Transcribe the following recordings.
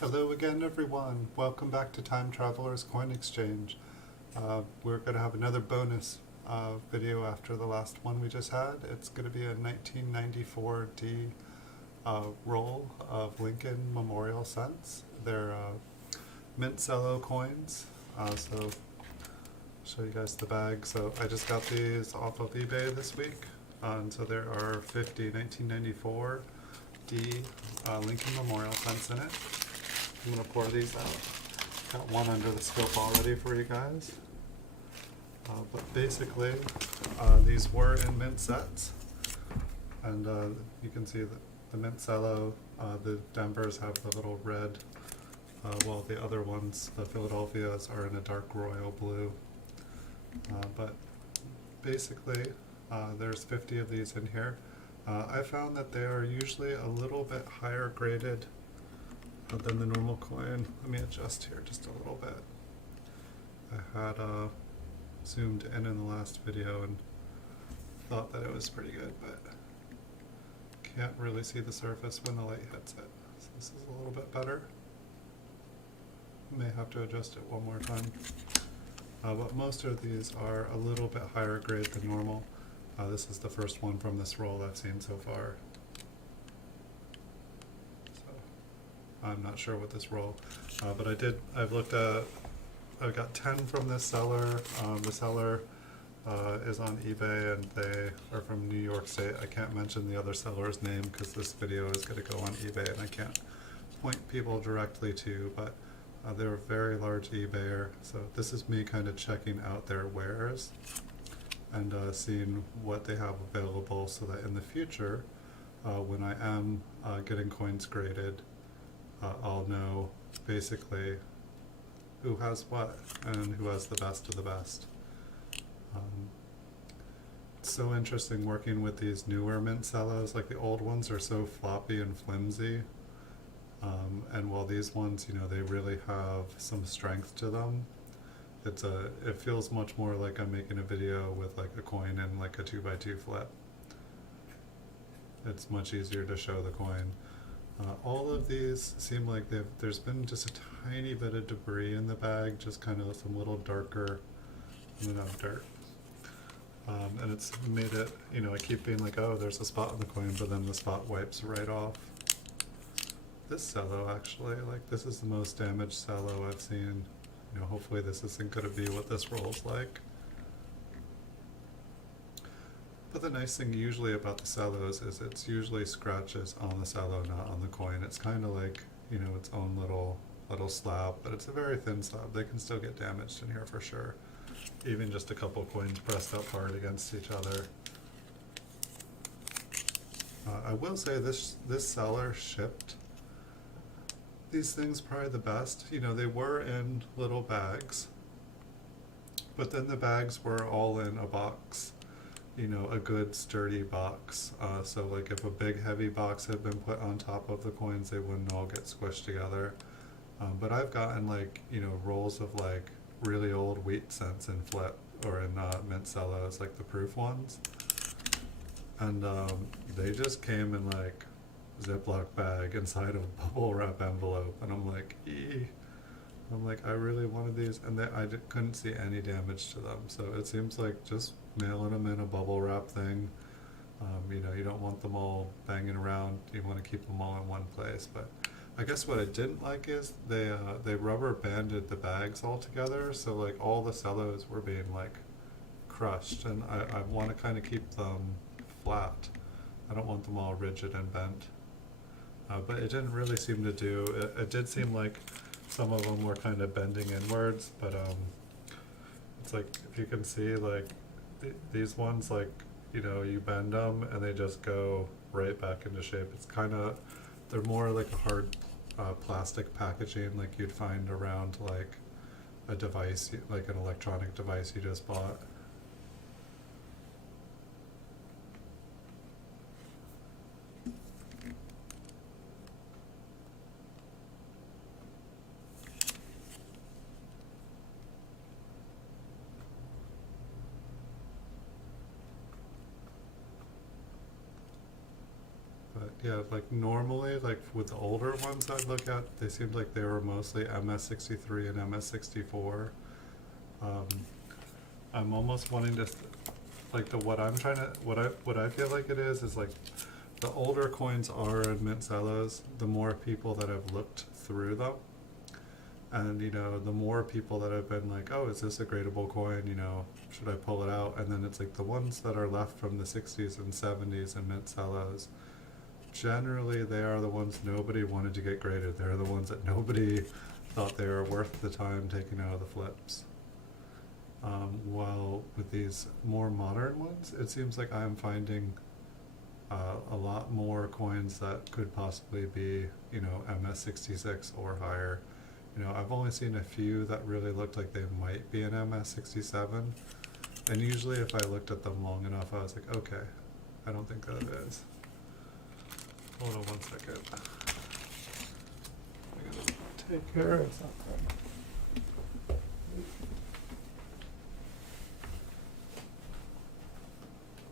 Hello again, everyone. Welcome back to Time Traveler's Coin Exchange. We're going to have another bonus video after the last one we just had. It's going to be a 1994 D roll of Lincoln Memorial Cents. They're Mint Cello coins. So I'll show you guys the bag. So I just got these off of eBay this week. And so there are 50 1994 D Lincoln Memorial Cents in it. I'm going to pour these out. Got one under the scope already for you guys. But basically, these were in mint sets. And you can see that the Mint Cello, the Denvers have the little red, while the other ones, the Philadelphias, are in a dark royal blue. But basically, there's 50 of these in here. I found that they are usually a little bit higher graded than the normal coin. Let me adjust here just a little bit. I had zoomed in the last video and thought that it was pretty good, but can't really see the surface when the light hits it. So this is a little bit better. May have to adjust it one more time. But most of these are a little bit higher grade than normal. This is the first one from this roll I've seen so far. I'm not sure what this roll, but I've got 10 from this seller. The seller is on eBay and they are from New York State. I can't mention the other seller's name because this video is going to go on eBay and I can't point people directly to, but they're a very large eBayer. So this is me kind of checking out their wares and seeing what they have available so that in the future, when I am getting coins graded, I'll know basically who has what and who has the best of the best. It's so interesting working with these newer Mint Cellos. Like the old ones are so floppy and flimsy, and while these ones, you know, they really have some strength to them. It feels much more like I'm making a video with like a coin and like a 2x2 flip. It's much easier to show the coin. All of these seem like there's been just a tiny bit of debris in the bag, just kind of some little darker, dirt. And it's made it, you know, I keep being like, oh, there's a spot on the coin, but then the spot wipes right off. This cello actually, like this is the most damaged cello I've seen. You know, hopefully this isn't going to be what this roll's like. But the nice thing usually about the cellos is it's usually scratches on the cello, not on the coin. It's kind of like, you know, its own little slab, but it's a very thin slab. They can still get damaged in here for sure. Even just a couple coins pressed up hard against each other. I will say this seller shipped these things probably the best. You know, they were in little bags, but then the bags were all in a box. You know, a good sturdy box. So like if a big heavy box had been put on top of the coins, they wouldn't all get squished together. But I've gotten like, you know, rolls of like really old wheat cents in flip or in Mint Cellos, like the proof ones. And they just came in like Ziploc bag inside of a bubble wrap envelope. And I'm like, I'm like, I really wanted these, and couldn't see any damage to them. So it seems like just mailing them in a bubble wrap thing. You know, you don't want them all banging around. You want to keep them all in one place. But I guess what I didn't like is they rubber banded the bags all together. So like all the cellos were being like crushed, and I want to kind of keep them flat. I don't want them all rigid and bent. But it didn't really seem to do. It did seem like some of them were kind of bending inwards, but it's like, if you can see, like these ones, like, you know, you bend them and they just go right back into shape. It's kind of, they're more like a hard plastic packaging like you'd find around like a device, like an electronic device you just bought. But yeah, like normally, like with the older ones I look at, they seemed like they were mostly MS63 and MS64. Um, I'm almost wanting to, like what I'm trying to, what I feel like it is like the older coins are in Mint Cellos, the more people that have looked through them. And, the more people that have been like, oh, is this a gradable coin? Should I pull it out? And then it's like the ones that are left from the 60s and 70s and Mint Cellos, generally they are the ones nobody wanted to get graded. They're the ones that nobody thought they were worth the time taking out of the flips. While with these more modern ones, it seems like I'm finding a lot more coins that could possibly be, MS66 or higher. I've only seen a few that really looked like they might be an MS67, and usually if I looked at them long enough, I was like, okay, I don't think that is. Hold on 1 second. I gotta take care of something.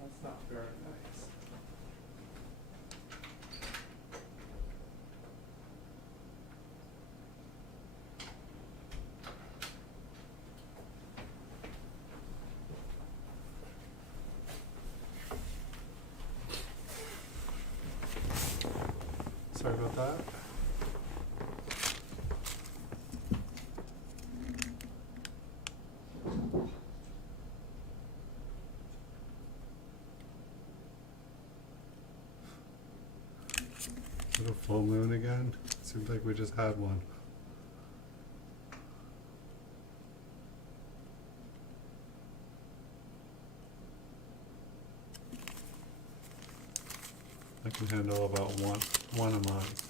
That's not very nice. Sorry about that. Is it a full moon again? Seems like we just had one. I can handle about one a month.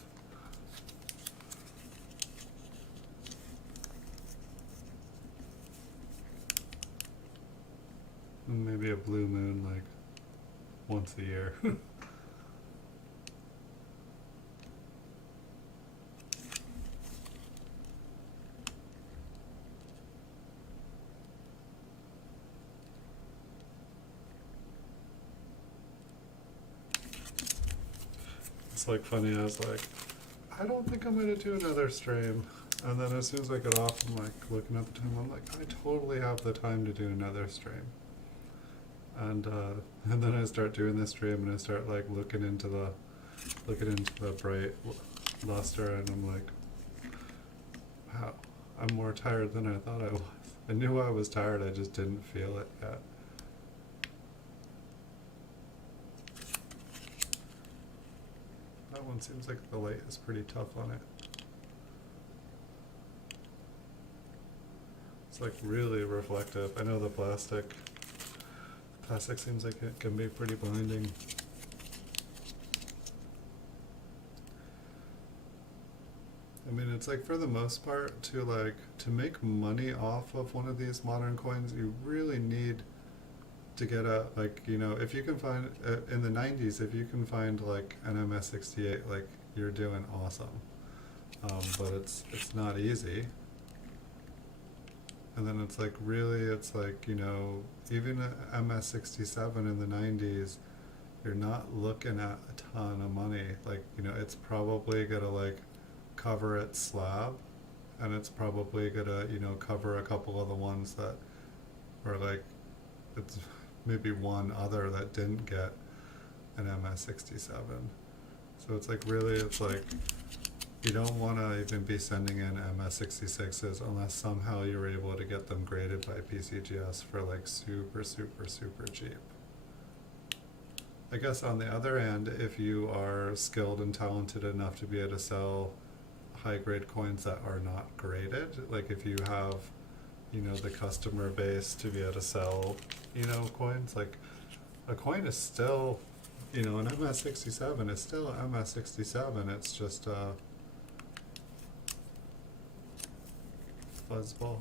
And maybe a blue moon like once a year. It's like funny, I was like, I don't think I'm gonna do another stream. And then as soon as I get off, I'm like looking at the time, I'm like, I totally have the time to do another stream. And then I start doing this stream and I start like looking into the bright luster, and I'm like, wow, I'm more tired than I thought I was. I knew I was tired, I just didn't feel it yet. That one seems like the light is pretty tough on it. It's like really reflective. I know the plastic seems like it can be pretty blinding. I mean, it's like for the most part, to make money off of one of these modern coins, you really need to get if you can find, in the 90s, if you can find like an MS68, like you're doing awesome. But it's not easy. And then it's like even a MS67 in the 90s, you're not looking at a ton of money. Like, it's probably gonna like cover its slab, and it's probably gonna, cover a couple of the ones that were like, it's maybe one other that didn't get an MS67. So it's like you don't want to even be sending in MS66s unless somehow you're able to get them graded by PCGS for like super, super, super cheap. I guess on the other hand, if you are skilled and talented enough to be able to sell high grade coins that are not graded, like if you have, the customer base to be able to sell, coins, like a coin is still, an MS67 is still an MS67, it's just fuzzball.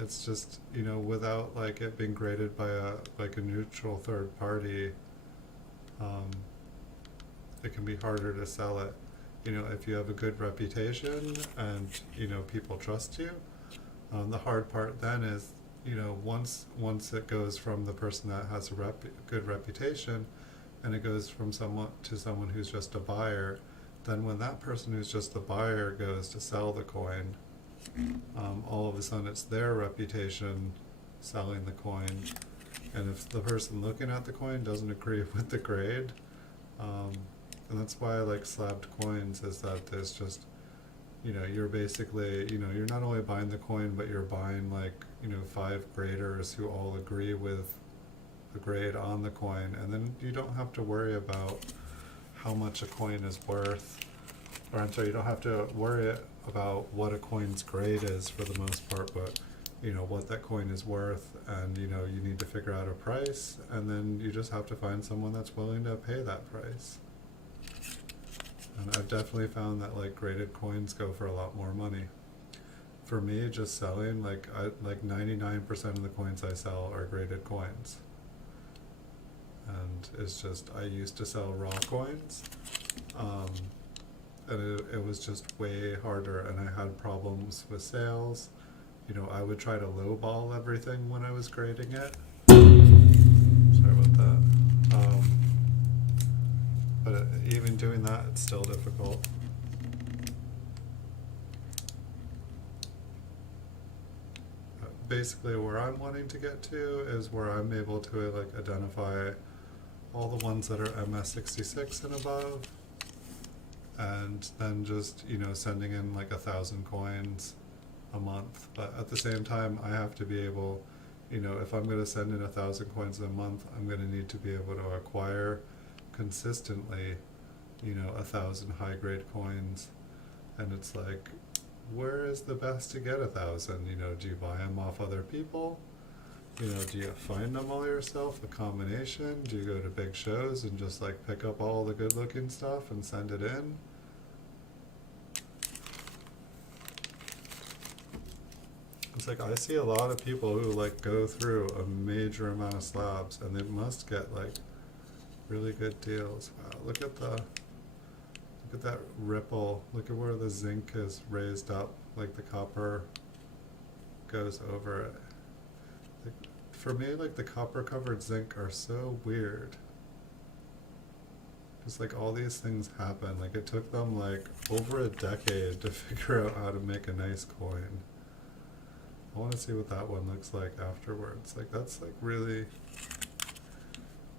It's just, without like it being graded by a neutral third party, it can be harder to sell it. If you have a good reputation and, people trust you, the hard part then is, once it goes from the person that has a good reputation and it goes from someone to someone who's just a buyer, then when that person who's just the buyer goes to sell the coin, all of a sudden it's their reputation selling the coin. And if the person looking at the coin doesn't agree with the grade, and that's why I like slabbed coins, is that there's just, you're basically, you're not only buying the coin, but you're buying like, 5 graders who all agree with the grade on the coin, and then you don't have to worry about how much a coin is worth, or I'm sorry, you don't have to worry about what a coin's grade is for the most part, but what that coin is worth, and you need to figure out a price, and then you just have to find someone that's willing to pay that price. And I've definitely found that like graded coins go for a lot more money. For me, just selling, like 99% of the coins I sell are graded coins. And it's just, I used to sell raw coins, and it was just way harder, and I had problems with sales. I would try to lowball everything when I was grading it. Sorry about that. But even doing that, it's still difficult. Basically, where I'm wanting to get to is where I'm able to like identify all the ones that are MS66 and above, and then just sending in like 1,000 coins a month. But at the same time, I have to be able, if I'm going to send in 1,000 coins a month, I'm going to need to be able to acquire consistently 1,000 high grade coins. And it's like, where is the best to get 1,000? Do you buy them off other people? Do you find them all yourself, a combination? Do you go to big shows and just like pick up all the good looking stuff and send it in? It's like, I see a lot of people who like go through a major amount of slabs, and they must get like really good deals. Wow, look at that ripple. Look at where the zinc is raised up, like the copper goes over it. Like, for me, like the copper covered zinc are so weird. Just like all these things happen. Like it took them like over a decade to figure out how to make a nice coin. I want to see what that one looks like afterwards. Like that's like really,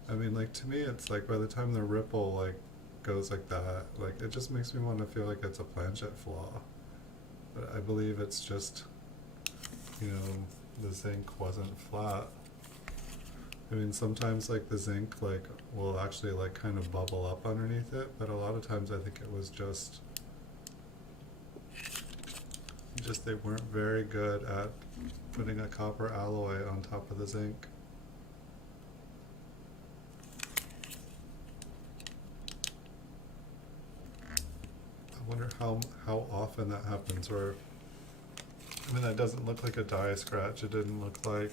I mean, like to me it's like by the time the ripple like goes like that, like it just makes me want to feel like it's a planchet flaw. But I believe it's just, the zinc wasn't flat. I mean, sometimes like the zinc like will actually like kind of bubble up underneath it, but a lot of times I think it was just they weren't very good at putting a copper alloy on top of the zinc. I wonder how often that happens, or, I mean, that doesn't look like a die scratch. It didn't look like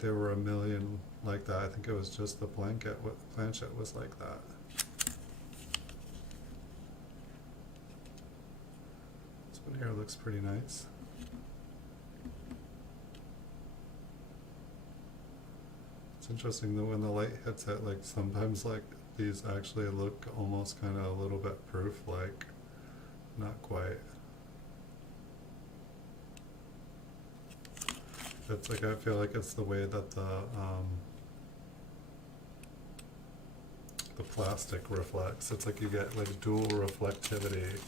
there were a million like that. I think it was just the planchet was like that. This one here looks pretty nice. It's interesting that when the light hits it, like sometimes like these actually look almost kind of a little bit proof-like. Not quite. It's like, I feel like it's the way that the plastic reflects. It's like you get like dual reflectivity.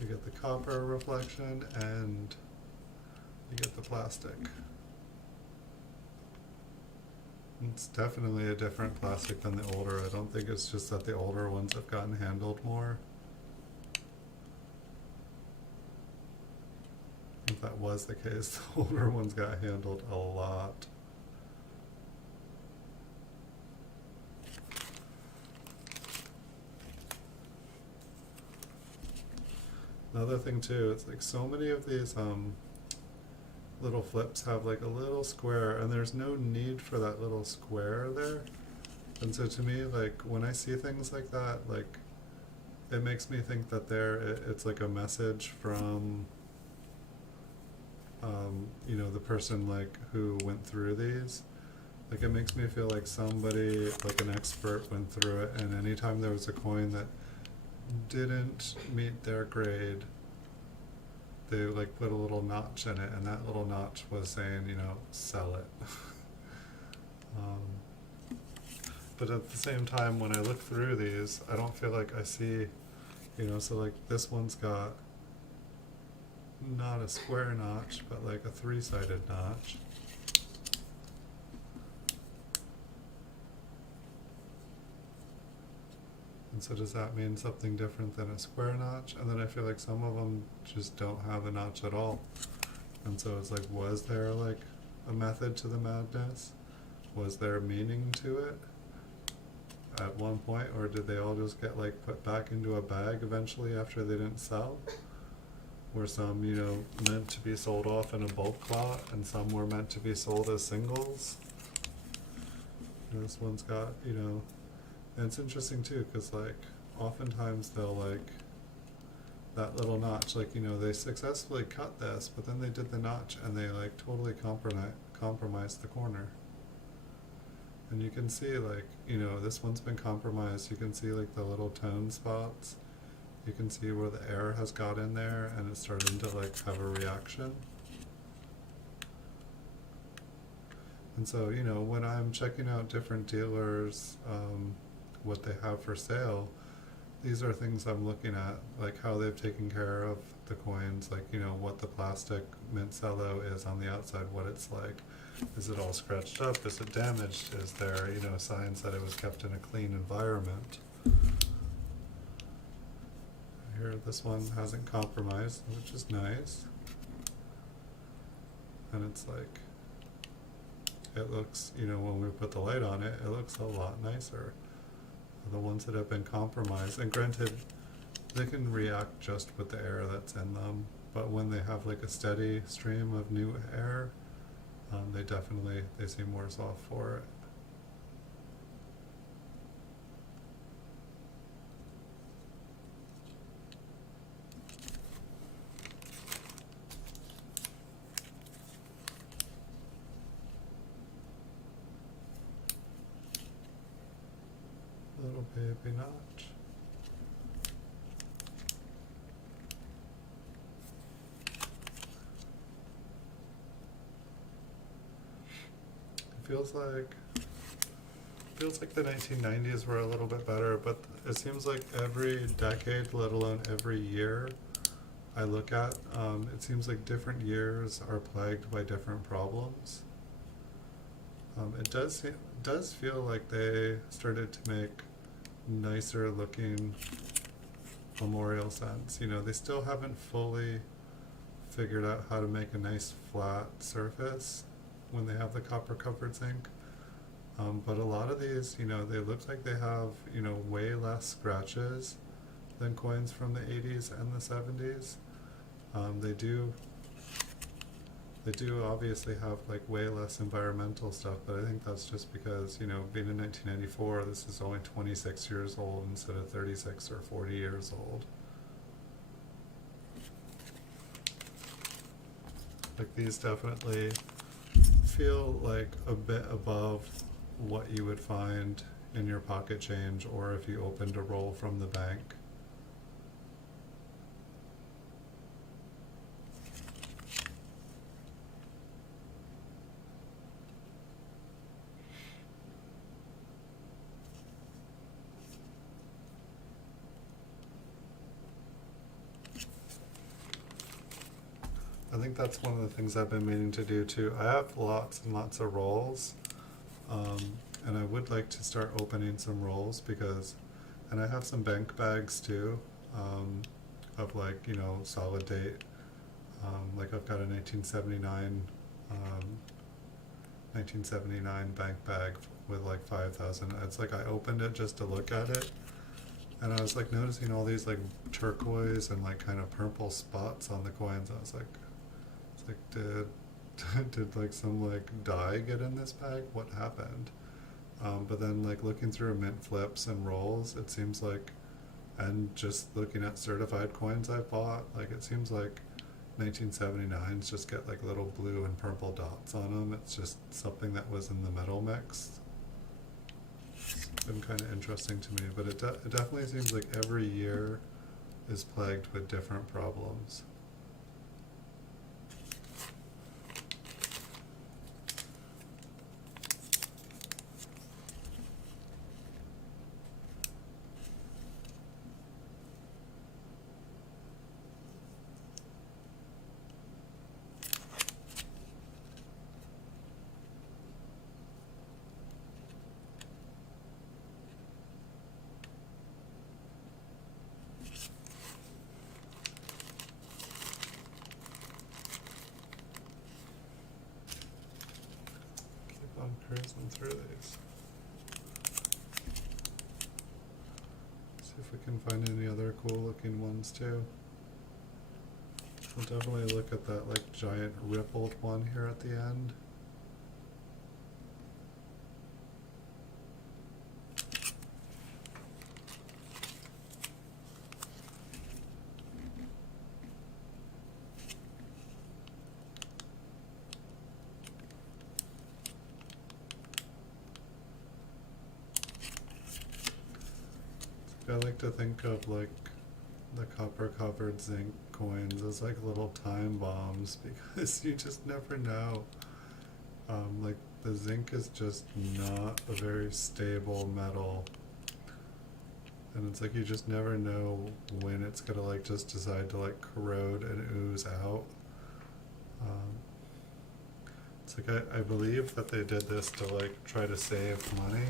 You get the copper reflection and you get the plastic. It's definitely a different plastic than the older. I don't think it's just that the older ones have gotten handled more. If that was the case, the older ones got handled a lot. Another thing too, it's like so many of these little flips have like a little square, and there's no need for that little square there. And so to me, like when I see things like that, like it makes me think that it's like a message from you know, the person like who went through these. Like it makes me feel like somebody, like an expert went through it, and anytime there was a coin that didn't meet their grade, they like put a little notch in it, and that little notch was saying, you know, sell it. But at the same time, when I look through these, I don't feel like I see, you know, so like this one's got not a square notch, but like a three-sided notch. And so does that mean something different than a square notch? And then I feel like some of them just don't have a notch at all. And so it's like, was there like a method to the madness? Was there meaning to it at one point, or did they all just get like put back into a bag eventually after they didn't sell? Were some, you know, meant to be sold off in a bulk lot, and some were meant to be sold as singles? And this one's got, you know, and it's interesting too, because like oftentimes they'll like that little notch, like, you know, they successfully cut this, but then they did the notch and they like totally compromised the corner. And you can see like, you know, this one's been compromised. You can see like the little tone spots. You can see where the air has got in there and it's starting to like have a reaction. And so, you know, when I'm checking out different dealers, what they have for sale, these are things I'm looking at, like how they've taken care of the coins, like, you know, what the plastic Mint Cello is on the outside, what it's like. Is it all scratched up? Is it damaged? Is there, you know, signs that it was kept in a clean environment? Here, this one hasn't compromised, which is nice. And it's like, it looks, you know, when we put the light on it, it looks a lot nicer. The ones that have been compromised, and granted, they can react just with the air that's in them, but when they have like a steady stream of new air, they seem worse off for it. Little baby notch. Feels like the 1990s were a little bit better, but it seems like every decade, let alone every year I look at, it seems like different years are plagued by different problems. It does feel like they started to make nicer looking memorial cents. You know, they still haven't fully figured out how to make a nice flat surface when they have the copper covered zinc. But a lot of these, you know, they look like they have, you know, way less scratches than coins from the 80s and the 70s. They do obviously have like way less environmental stuff, but I think that's just because, you know, being in 1994, this is only 26 years old instead of 36 or 40 years old. Like these definitely feel like a bit above what you would find in your pocket change or if you opened a roll from the bank. I think that's one of the things I've been meaning to do too. I have lots and lots of rolls, and I would like to start opening some rolls and I have some bank bags too, of like, you know, solid date. Like I've got a 1979 bank bag with like 5,000. It's like I opened it just to look at it, and I was like noticing all these like turquoise and like kind of purple spots on the coins. I was like, did like some like dye get in this bag? What happened? But then like looking through mint flips and rolls, it seems like, and just looking at certified coins I've bought, like it seems like 1979s just get like little blue and purple dots on them. It's just something that was in the metal mix. It's been kind of interesting to me, but it definitely seems like every year is plagued with different problems. I'm cruising through these. See if we can find any other cool looking ones too. We'll definitely look at that like giant rippled one here at the end. I like to think of like the copper covered zinc coins as like little time bombs because you just never know. Like the zinc is just not a very stable metal, and it's like you just never know when it's gonna like just decide to like corrode and ooze out. It's like I believe that they did this to like try to save money.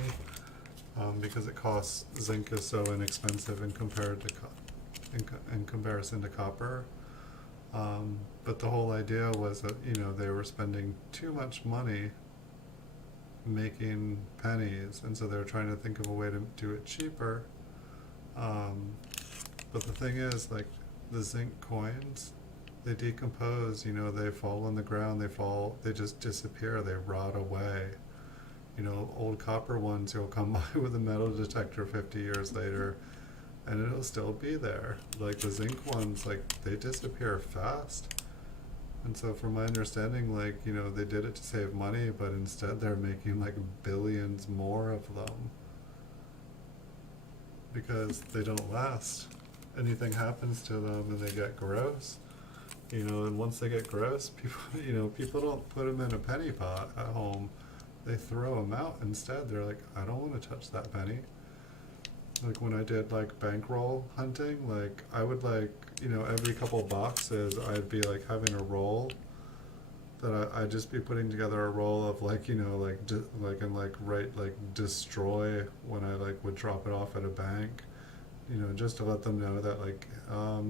Because it costs, zinc is so inexpensive in comparison to copper. But the whole idea was that, you know, they were spending too much money making pennies, and so they were trying to think of a way to do it cheaper. But the thing is, like, the zinc coins, they decompose, you know, they fall on the ground, they just disappear, they rot away. You know, old copper ones, you'll come by with a metal detector 50 years later and it'll still be there. Like the zinc ones, like they disappear fast. And so from my understanding, like, you know, they did it to save money, but instead they're making like billions more of them because they don't last. Anything happens to them and they get gross. You know, and once they get gross, people, you know, people don't put them in a penny pot at home. They throw them out instead. They're like, I don't want to touch that penny. Like when I did like bankroll hunting, like I would like, you know, every couple boxes I'd be like having a roll that I'd just be putting together a roll of like, you know, like and like write like destroy when I like would drop it off at a bank, you know, just to let them know that like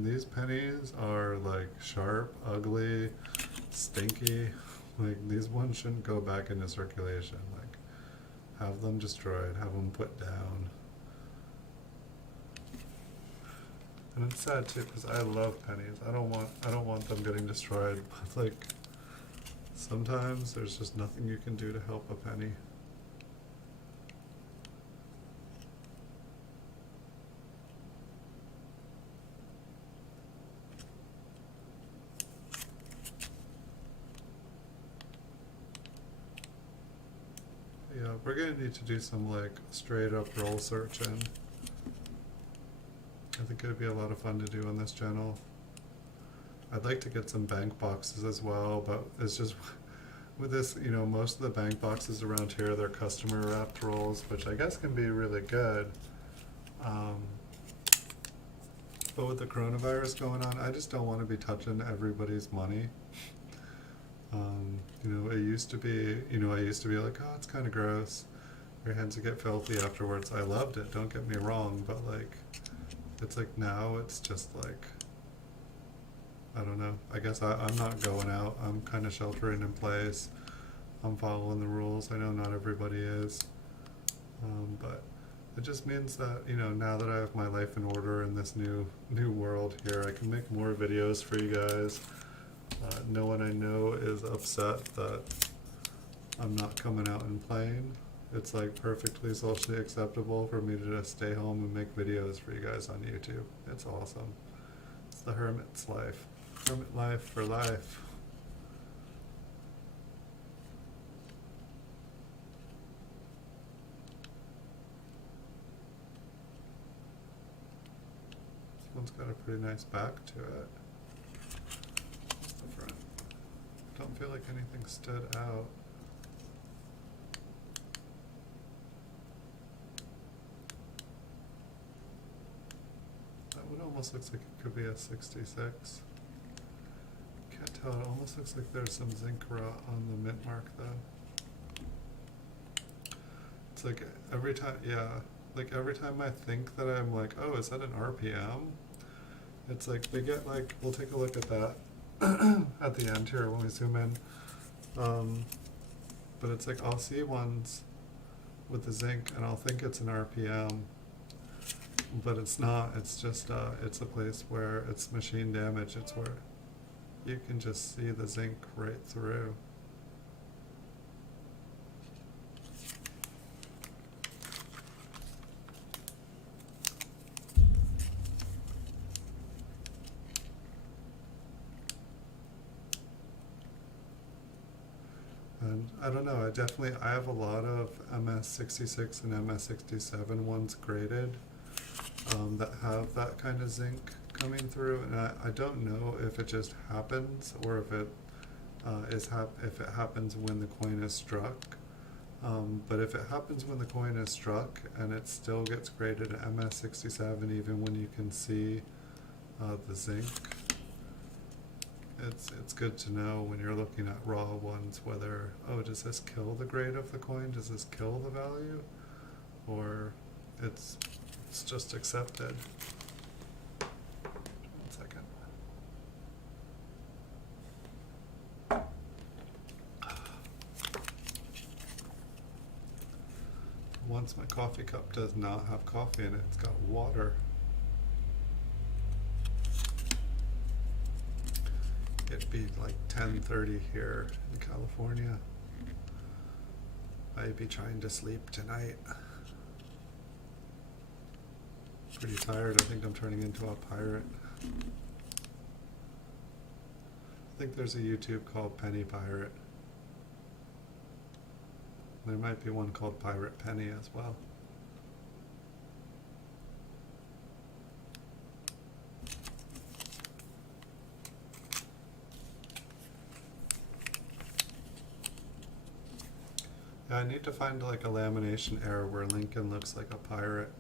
these pennies are like sharp, ugly, stinky. Like, these ones shouldn't go back into circulation. Like, have them destroyed, have them put down. And it's sad too, because I love pennies. I don't want them getting destroyed. But like, sometimes there's just nothing you can do to help a penny. Yeah, we're gonna need to do some like straight up roll searching. I think it'd be a lot of fun to do on this channel. I'd like to get some bank boxes as well, but it's just with this, you know, most of the bank boxes around here, they're customer wrapped rolls, which I guess can be really good. But with the coronavirus going on, I just don't want to be touching everybody's money. You know, it used to be, you know, I used to be like, oh, it's kind of gross. Your hands would get filthy afterwards. I loved it, don't get me wrong, but like, it's like now it's just like, I don't know. I guess I'm not going out. I'm kind of sheltering in place. I'm following the rules. I know not everybody is. But it just means that, you know, now that I have my life in order in this new world here, I can make more videos for you guys. No one I know is upset that I'm not coming out and playing. It's like perfectly socially acceptable for me to just stay home and make videos for you guys on YouTube. It's awesome. It's the hermit's life. Hermit life for life. This one's got a pretty nice back to it. What's the front? Don't feel like anything stood out. That one almost looks like it could be a 66. Can't tell, it almost looks like there's some zinc rot on the mint mark though. It's like every time, yeah, like every time I think that I'm like, oh, is that an RPM? It's like they get like, we'll take a look at that at the end here when we zoom in. But it's like I'll see ones with the zinc and I'll think it's an RPM, but it's not. It's just it's a place where it's machine damage. It's where you can just see the zinc right through. And I don't know, I have a lot of MS66 and MS67 ones graded that have that kind of zinc coming through, and I don't know if it just happens or if it if it happens when the coin is struck. But if it happens when the coin is struck and it still gets graded at MS67 even when you can see the zinc, it's good to know when you're looking at raw ones whether, oh, does this kill the grade of the coin? Does this kill the value? Or it's just accepted. 1 second. Once my coffee cup does not have coffee in it, it's got water. It'd be like 10:30 here in California. I'd be trying to sleep tonight. Pretty tired. I think I'm turning into a pirate. I think there's a YouTube called Penny Pirate. There might be one called Pirate Penny as well. Yeah, I need to find like a lamination error where Lincoln looks like a pirate.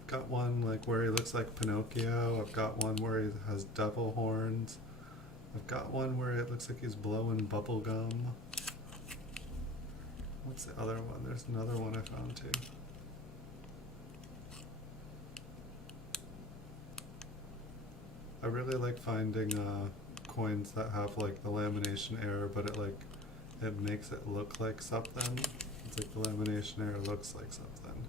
I've got one like where he looks like Pinocchio. I've got one where he has devil horns. I've got one where it looks like he's blowing bubble gum. What's the other one? There's another one I found too. I really like finding coins that have like the lamination error, but it makes it look like something. It's like the lamination error looks like something.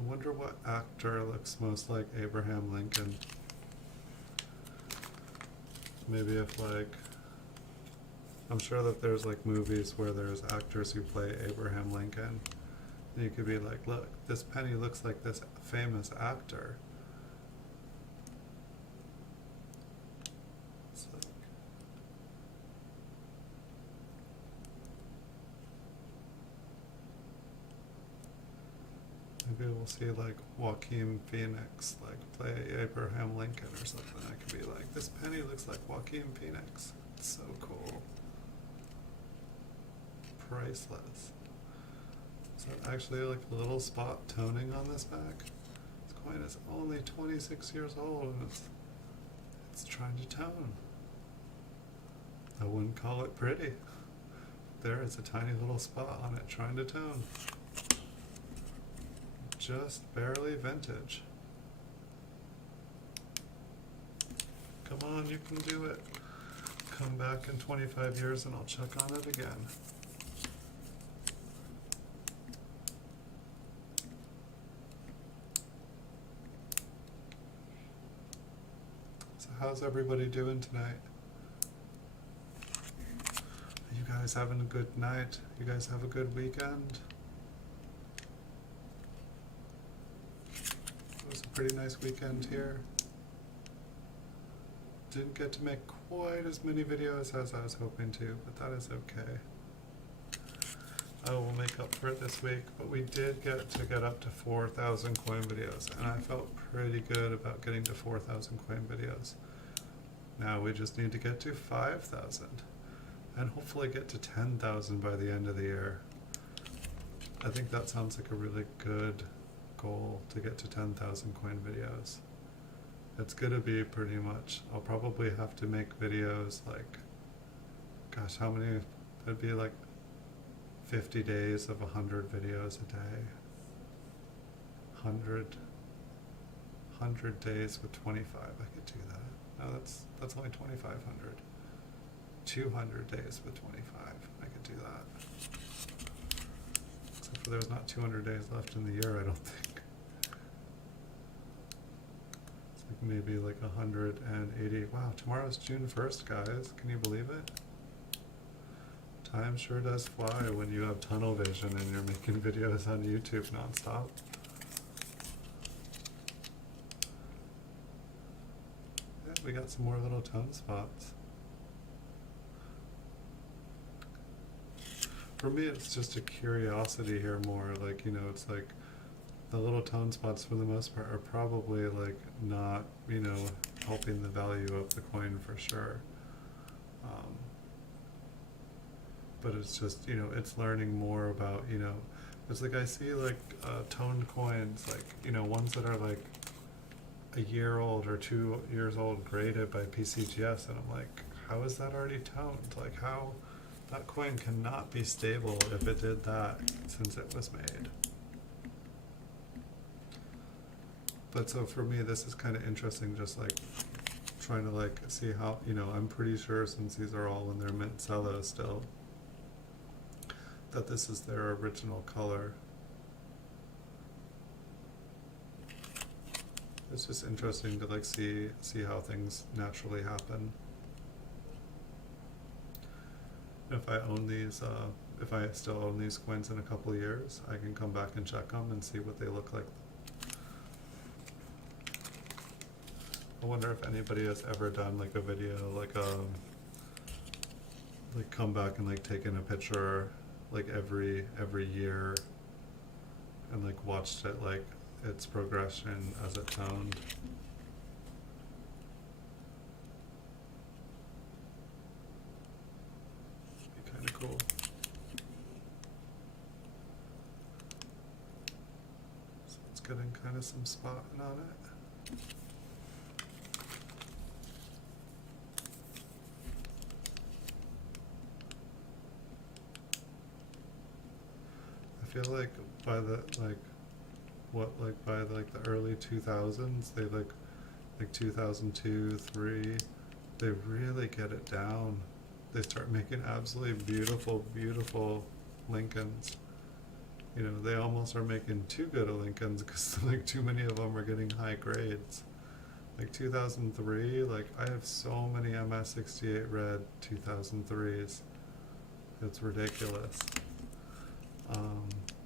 I wonder what actor looks most like Abraham Lincoln. Maybe if like, I'm sure that there's like movies where there's actors who play Abraham Lincoln. And you could be like, look, this penny looks like this famous actor. It's like, maybe we'll see like Joaquin Phoenix like play Abraham Lincoln or something. I could be like, this penny looks like Joaquin Phoenix. It's so cool. Priceless. So actually like a little spot toning on this back. This coin is only 26 years old and it's trying to tone. I wouldn't call it pretty. There is a tiny little spot on it trying to tone. Just barely vintage. Come on, you can do it. Come back in 25 years and I'll check on it again. So how's everybody doing tonight? Are you guys having a good night? You guys have a good weekend? pretty nice weekend here. Didn't get to make quite as many videos as I was hoping to, but that is okay. I will make up for it this week, but we did get up to 4,000 coin videos, and I felt pretty good about getting to 4,000 coin videos. Now we just need to get to 5,000, and hopefully get to 10,000 by the end of the year. I think that sounds like a really good goal, to get to 10,000 coin videos. It's gonna be pretty much, I'll probably have to make videos like, gosh, how many, it'd be like 50 days of 100 videos a day. 100 days with 25, I could do that. No, that's only 2,500. 200 days with 25, I could do that. Except for there's not 200 days left in the year, I don't think. It's like maybe like 180. Wow, tomorrow's June 1st, guys. Can you believe it? Time sure does fly when you have tunnel vision and you're making videos on YouTube nonstop. Yeah, we got some more little tone spots. For me, it's just a curiosity here more, like, you know, it's like the little tone spots for the most part are probably like not, you know, helping the value of the coin for sure. But it's just, you know, it's learning more about, you know, it's like I see like toned coins, like, you know, ones that are like a year old or 2 years old graded by PCGS, and I'm like, how is that already toned? Like, how, that coin cannot be stable if it did that since it was made. But so for me, this is kind of interesting, just like trying to like see how, you know, I'm pretty sure since these are all in their Mint Cello still, that this is their original color. It's just interesting to like see how things naturally happen. If I own these, if I still own these coins in a couple of years, I can come back and check them and see what they look like. I wonder if anybody has ever done like a video, like come back and like taken a picture like every year and like watched it, like its progression as it toned. Be kind of cool. So it's getting kind of some spotting on it. I feel like by the the early 2000s, they like 2002, 3, they really get it down. They start making absolutely beautiful Lincolns. You know, they almost are making too good of Lincolns because like too many of them are getting high grades. Like 2003, like I have so many MS68 red 2003s. It's ridiculous.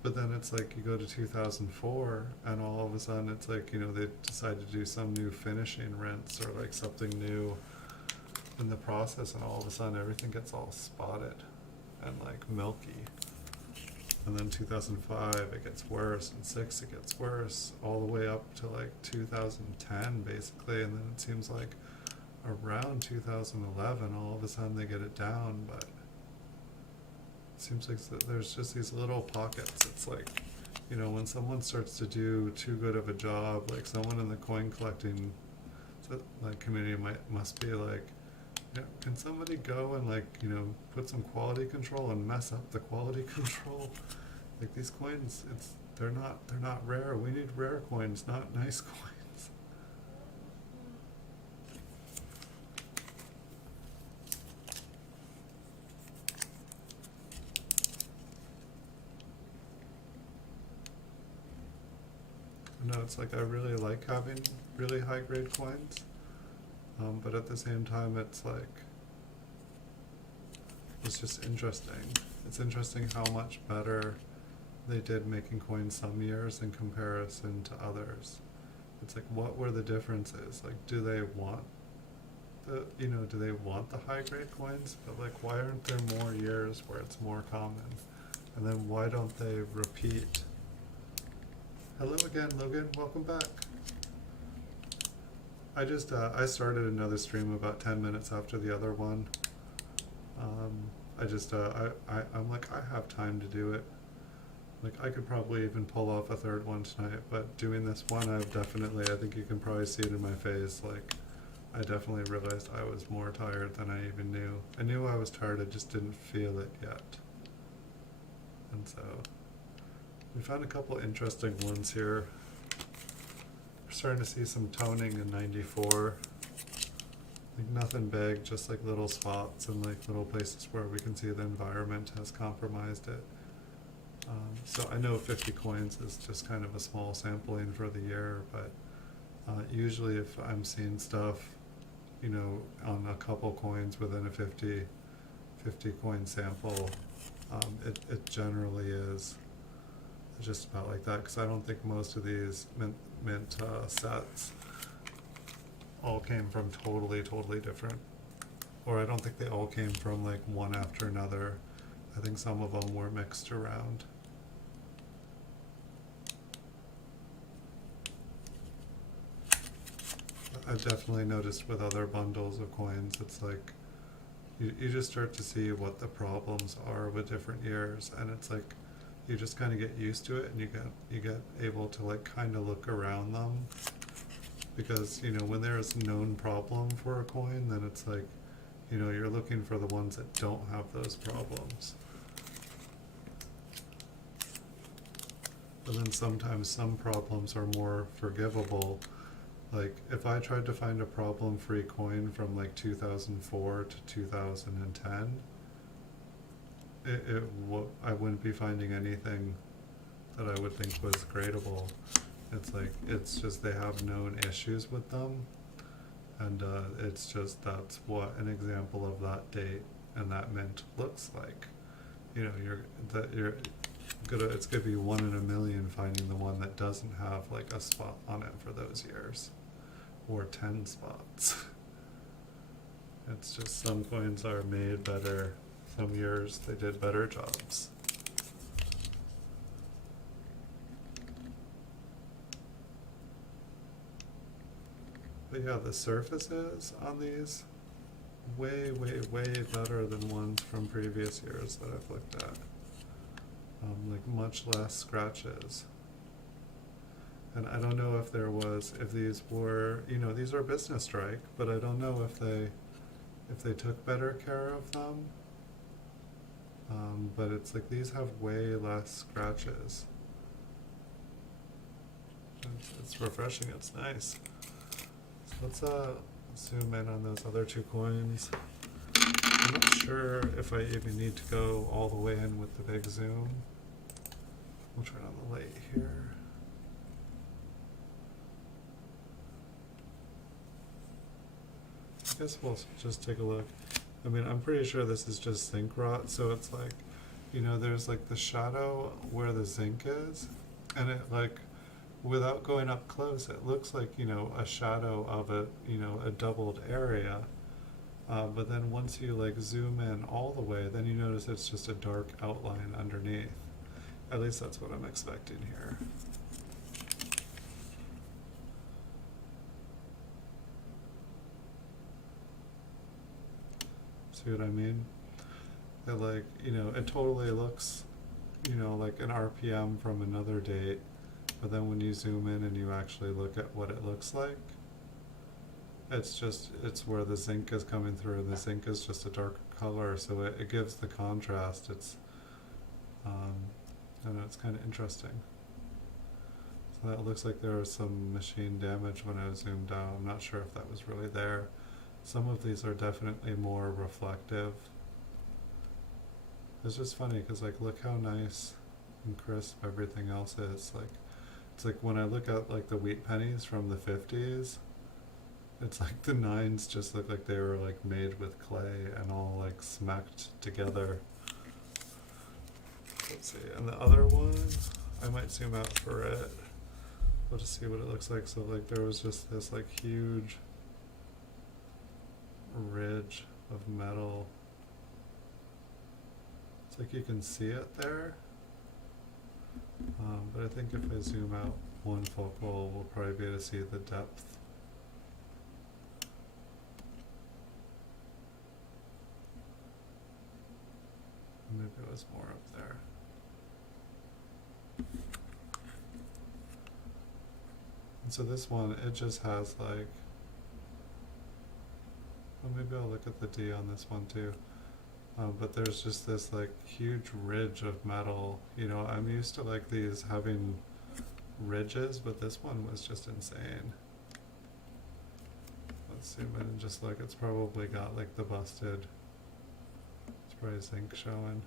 But then it's like you go to 2004 and all of a sudden it's like, you know, they decide to do some new finishing rinse or like something new in the process, and all of a sudden everything gets all spotted and like milky. And then 2005 it gets worse, and 6 it gets worse, all the way up to like 2010 basically, and then it seems like around 2011 all of a sudden they get it down. But it seems like there's just these little pockets. It's like, you know, when someone starts to do too good of a job, like someone in the coin collecting like community must be like, you know, can somebody go and like, you know, put some quality control and mess up the quality control? Like these coins, they're not rare. We need rare coins, not nice coins. No, it's like I really like having really high grade coins, but at the same time it's like, it's just interesting. It's interesting how much better they did making coins some years in comparison to others. It's like, what were the differences? Like, do they want do they want the high grade coins? But like, why aren't there more years where it's more common? And then why don't they repeat? Hello again, Logan, welcome back. I started another stream about 10 minutes after the other one. I'm like, I have time to do it. Like, I could probably even pull off a third one tonight, but doing this one, I think you can probably see it in my face, like, I definitely realized I was more tired than I even knew. I knew I was tired, I just didn't feel it yet. And so, we found a couple interesting ones here. We're starting to see some toning in 94. Like nothing big, just like little spots and like little places where we can see the environment has compromised it. So I know 50 coins is just kind of a small sampling for the year, but usually if I'm seeing stuff, on a couple coins within a 50 coin sample, it generally is just about like that, because I don't think most of these mint sets all came from totally different, or I don't think they all came from like one after another. I think some of them were mixed around. I've definitely noticed with other bundles of coins, it's like you just start to see what the problems are with different years, and it's like you just kind of get used to it, and you get able to like kind of look around them, because when there's known problem for a coin, then it's like you're looking for the ones that don't have those problems. But then sometimes some problems are more forgivable. Like, if I tried to find a problem-free coin from like 2004 to 2010, I wouldn't be finding anything that I would think was gradable. It's just they have known issues with them, and it's just that's what an example of that date and that mint looks like. It's gonna be 1 in a million finding the one that doesn't have like a spot on it for those years, or 10 spots. It's just some coins are made better, some years they did better jobs. But yeah, the surfaces on these, way better than ones from previous years that I've looked at. Like much less scratches. And I don't know if these were, these are business strike, but I don't know if they took better care of them. But it's like these have way less scratches. It's refreshing, it's nice. So let's zoom in on those other two coins. I'm not sure if I even need to go all the way in with the big zoom. We'll turn on the light here. I guess we'll just take a look. I mean, I'm pretty sure this is just zinc rot, so it's like, there's like the shadow where the zinc is, and it like, without going up close, it looks like, a shadow of a doubled area. But then once you like zoom in all the way, then you notice it's just a dark outline underneath. At least that's what I'm expecting here. See what I mean? It like, it totally looks, like an RPM from another date, but then when you zoom in and you actually look at what it looks like, it's where the zinc is coming through. The zinc is just a darker color, so it gives the contrast. It's, I don't know, it's kind of interesting. So that looks like there was some machine damage when I zoomed out. I'm not sure if that was really there. Some of these are definitely more reflective. It's just funny because like, look how nice and crisp everything else is. Like, it's like when I look at like the wheat pennies from the 50s, it's like the nines just look like they were like made with clay and all like smacked together. Let's see, and the other one, I might zoom out for it. We'll just see what it looks like. So like there was just this like huge ridge of metal. It's like you can see it there. But I think if I zoom out one focal, we'll probably be able to see the depth. Maybe it was more up there. And so this one, it just has like, well, maybe I'll look at the D on this one too. But there's just this like huge ridge of metal. You know, I'm used to like these having ridges, but this one was just insane. Let's zoom in and just look. It's probably got like the busted, it's probably zinc showing.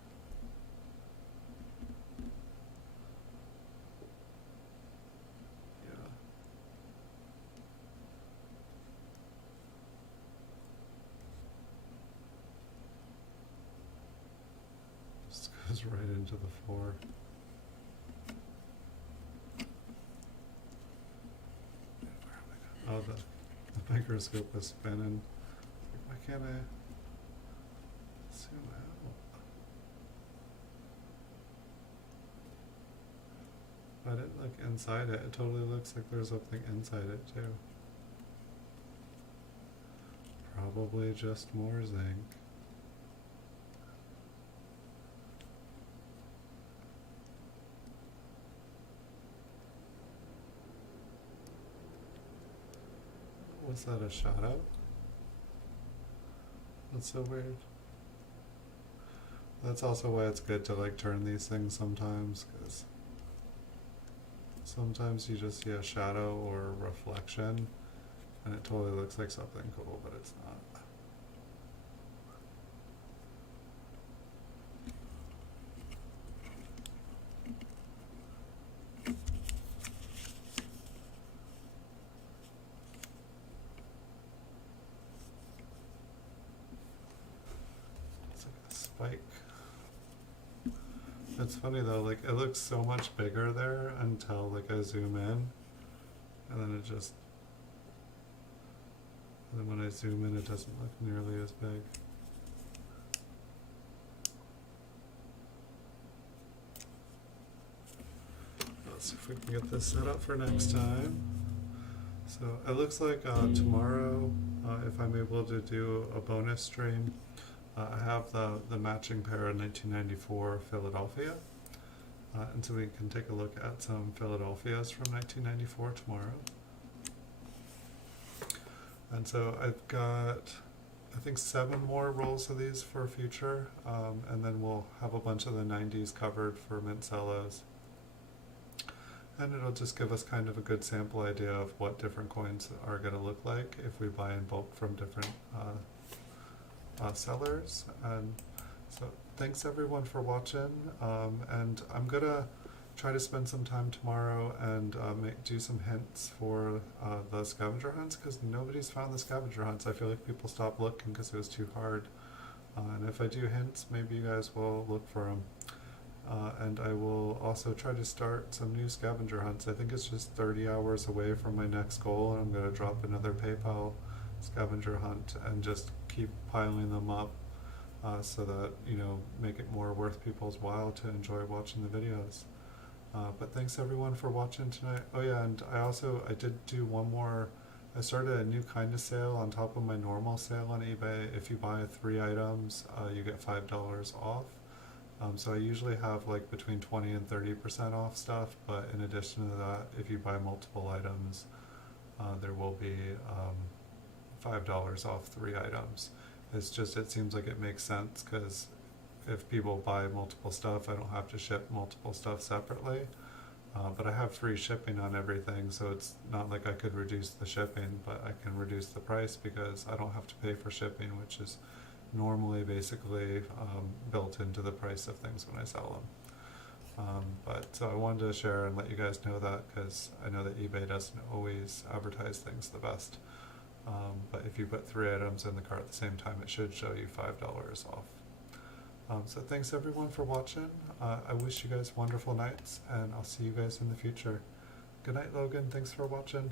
Yeah. Just goes right into the floor. Oh, the microscope is spinning. Why can't I zoom out? If I didn't look inside it, it totally looks like there's something inside it too. Probably just more zinc. Was that a shadow? That's so weird. That's also why it's good to like turn these things sometimes, because sometimes you just see a shadow or a reflection and it totally looks like something cool, but it's not. It's like a spike. It's funny though, like it looks so much bigger there until like I zoom in, and then it just, and then when I zoom in it doesn't look nearly as big. Let's see if we can get this set up for next time. So it looks like tomorrow, if I'm able to do a bonus stream, I have the matching pair of 1994 Philadelphia. And so we can take a look at some Philadelphias from 1994 tomorrow. And so I've got, I think 7 more rolls of these for future, and then we'll have a bunch of the 90s covered for Mint Cellos. And it'll just give us kind of a good sample idea of what different coins are going to look like if we buy in bulk from different sellers. And so thanks everyone for watching, and I'm going to try to spend some time tomorrow and do some hints for the scavenger hunts, because nobody's found the scavenger hunts. I feel like people stopped looking because it was too hard. And if I do hints, maybe you guys will look for them. And I will also try to start some new scavenger hunts. I think it's just 30 hours away from my next goal, and I'm going to drop another PayPal scavenger hunt and just keep piling them up so that, you know, make it more worth people's while to enjoy watching the videos. But thanks everyone for watching tonight. Oh yeah, and I did do one more. I started a new kind of sale on top of my normal sale on eBay. If you buy 3 items, you get $5 off. So I usually have like between 20 and 30% off stuff, but in addition to that, if you buy multiple items, there will be $5 off 3 items. It's just, it seems like it makes sense, because if people buy multiple stuff, I don't have to ship multiple stuff separately. But I have free shipping on everything, so it's not like I could reduce the shipping, but I can reduce the price because I don't have to pay for shipping, which is normally basically built into the price of things when I sell them. But so I wanted to share and let you guys know that, because I know that eBay doesn't always advertise things the best. But if you put 3 items in the cart at the same time, it should show you $5 off. So thanks everyone for watching. I wish you guys wonderful nights, and I'll see you guys in the future. Good night, Logan. Thanks for watching.